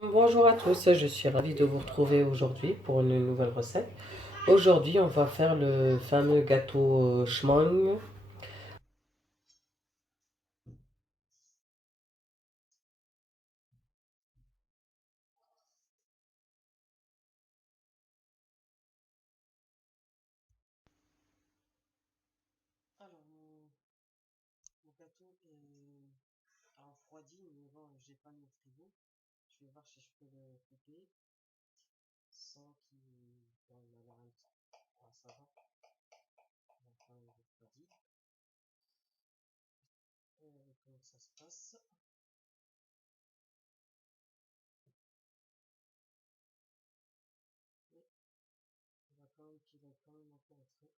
Bonjour à tous, je suis ravie de vous retrouver aujourd'hui pour une nouvelle recette. Aujourd'hui, on va faire le fameux gâteau schmang. Alors, mon gâteau est refroidi, mais bon, j'ai pas mis au frigo. Je vais voir si je peux le couper sans qu'il bon, il a l'air un petit. Ah, ça va, il a quand même refroidi. Comment ça se passe? Et il va quand même qu'il est quand même un peu frais.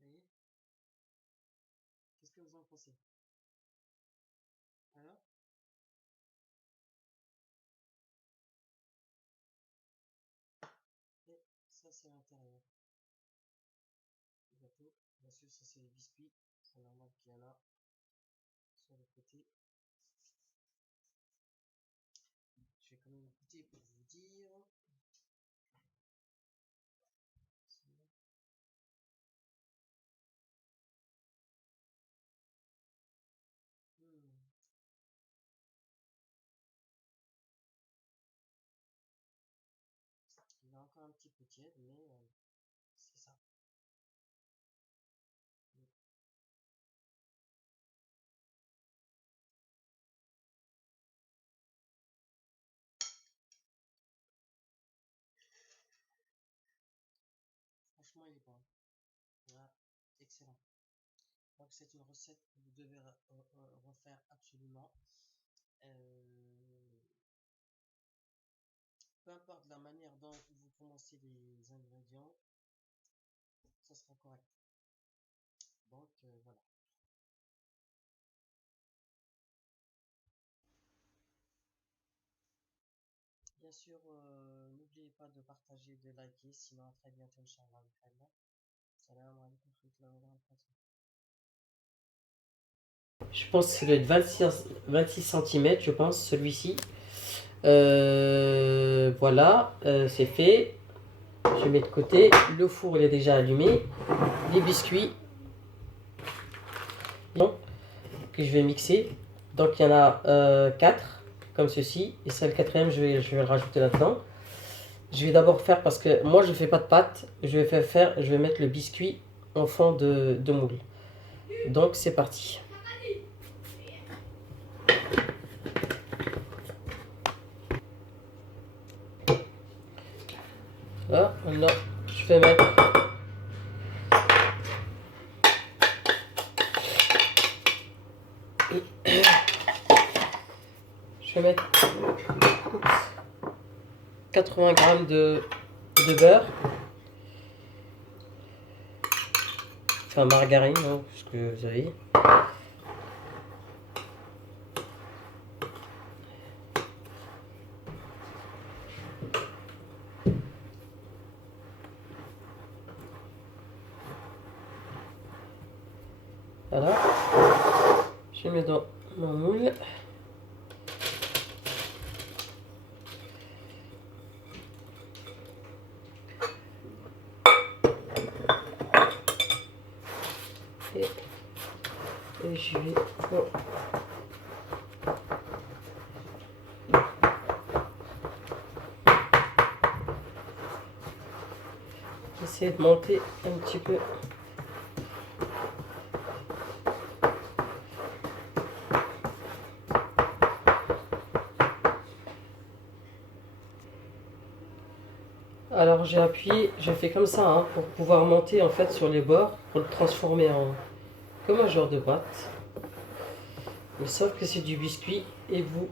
Vous voyez? Qu'est-ce que vous en pensez? Alors? Et ça, c'est l'intérieur du gâteau. Bien sûr, ça, c'est les biscuits. C'est normal qu'il y en a sur le côté. Je vais quand même goûter pour vous dire. Hmm, il est encore un petit peu tiède, mais c'est ça. Hmm. Franchement, il est bon. Ouais, excellent. Donc, c'est une recette que vous devez refaire absolument. Euh, Peu importe la manière dont vous commencez les ingrédients, ça sera correct. Donc, voilà. Bien sûr, n'oubliez pas de partager, de liker, sinon à très bientôt, Inch'Allah. Salam alaikum wa rahmatullahi wa barakatuh. Je pense que c'est le 26 cm, je pense, celui-ci. Voilà, c'est fait. Je mets de côté. Le four, il est déjà allumé. Les biscuits, bon, que je vais mixer. Donc, il y en a 4, comme ceci. Et c'est le quatrième, je vais le rajouter là-dedans. Je vais d'abord faire, parce que moi, je ne fais pas de pâte. Je vais mettre le biscuit en fond de moule. Donc, c'est parti. Là, maintenant, je vais mettre je vais mettre 80 grammes de beurre, enfin margarine, hein, ce que vous avez. Voilà, je mets dans mon moule. Et, et je vais essayer de monter un petit peu. Alors j'ai appuyé, j'ai fait comme ça hein, pour pouvoir monter en fait sur les bords, pour le transformer en comme un genre de boîte. Mais sauf que c'est du biscuit et vous,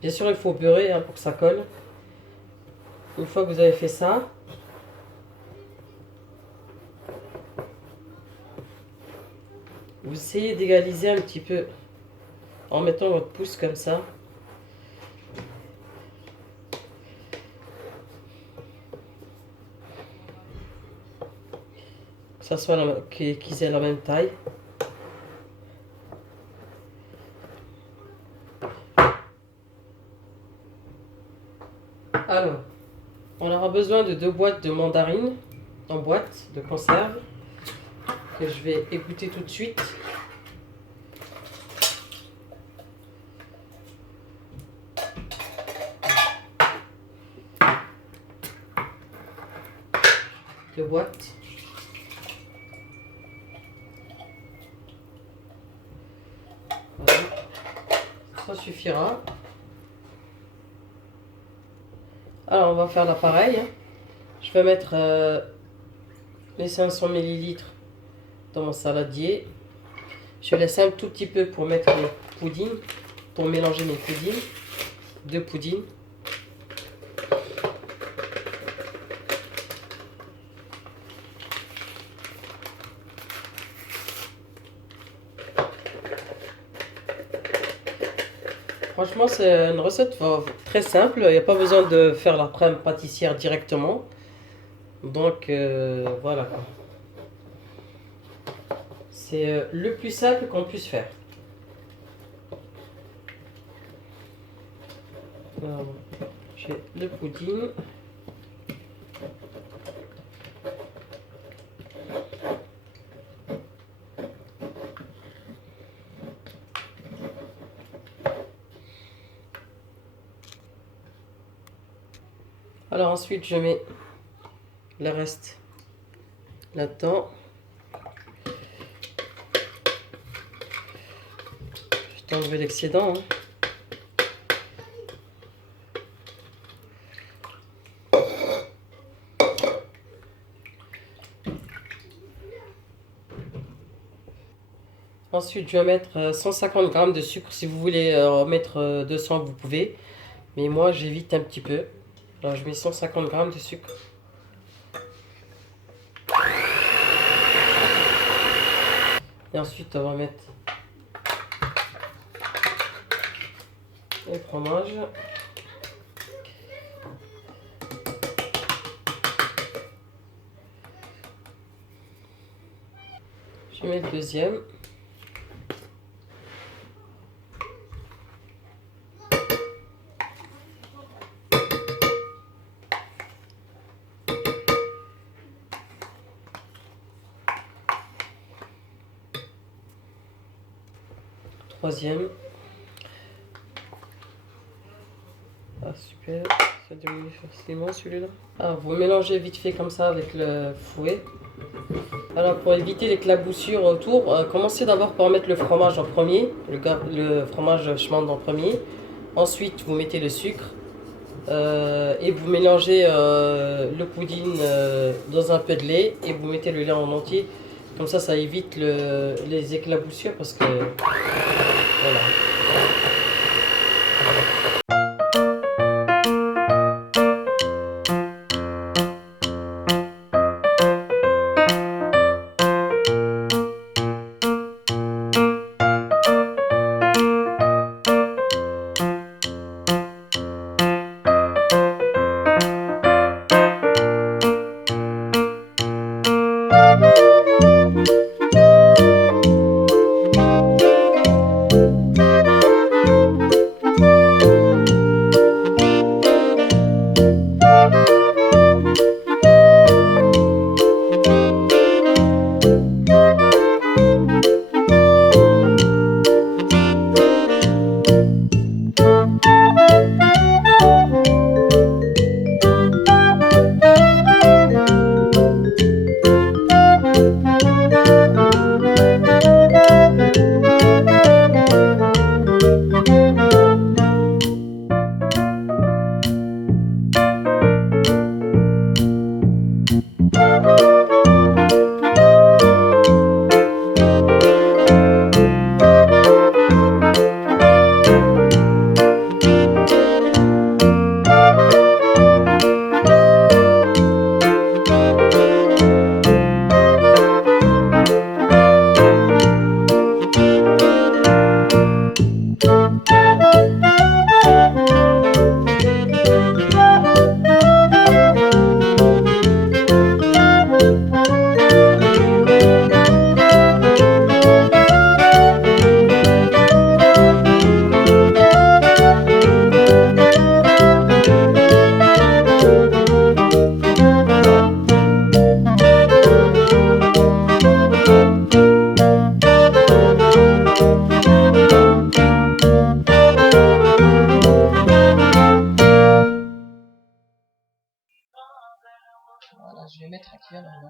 bien sûr il faut beurrer hein, pour que ça colle. Une fois que vous avez fait ça, Vous essayez d'égaliser un petit peu en mettant votre pouce comme ça. Que ça soit qu'ils aient la même taille. Alors, on aura besoin de 2 boîtes de mandarines en boîte de conserve que je vais égoutter tout de suite. Deux boîtes. Voilà. Ça suffira. Alors, on va faire l'appareil. Je vais mettre les 500 ml dans mon saladier. Je laisse un tout petit peu pour mettre mes poudines, pour mélanger mes poudines. 2 poudines. Franchement, c'est une recette très simple. Il n'y a pas besoin de faire la crème pâtissière directement. Donc, voilà. C'est le plus simple qu'on puisse faire. Alors, j'ai le pudding. Alors ensuite, je mets le reste là-dedans. Je vais enlever l'excédent. Ensuite, je vais mettre 150 g de sucre. Si vous voulez mettre 200, vous pouvez. Mais moi, j'évite un petit peu. Alors, je mets 150 g de sucre. Et ensuite, on va mettre le fromage. Je mets le deuxième. Troisième. Ah super, ça diminue facilement celui-là. Alors vous mélangez vite fait comme ça avec le fouet. Alors pour éviter l'éclaboussure autour, commencez d'abord par mettre le fromage en premier, le fromage schmand en premier. Ensuite vous mettez le sucre et vous mélangez le pudding dans un peu de lait et vous mettez le lait en entier. Comme ça évite les éclaboussures parce que voilà.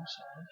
Inch'Allah.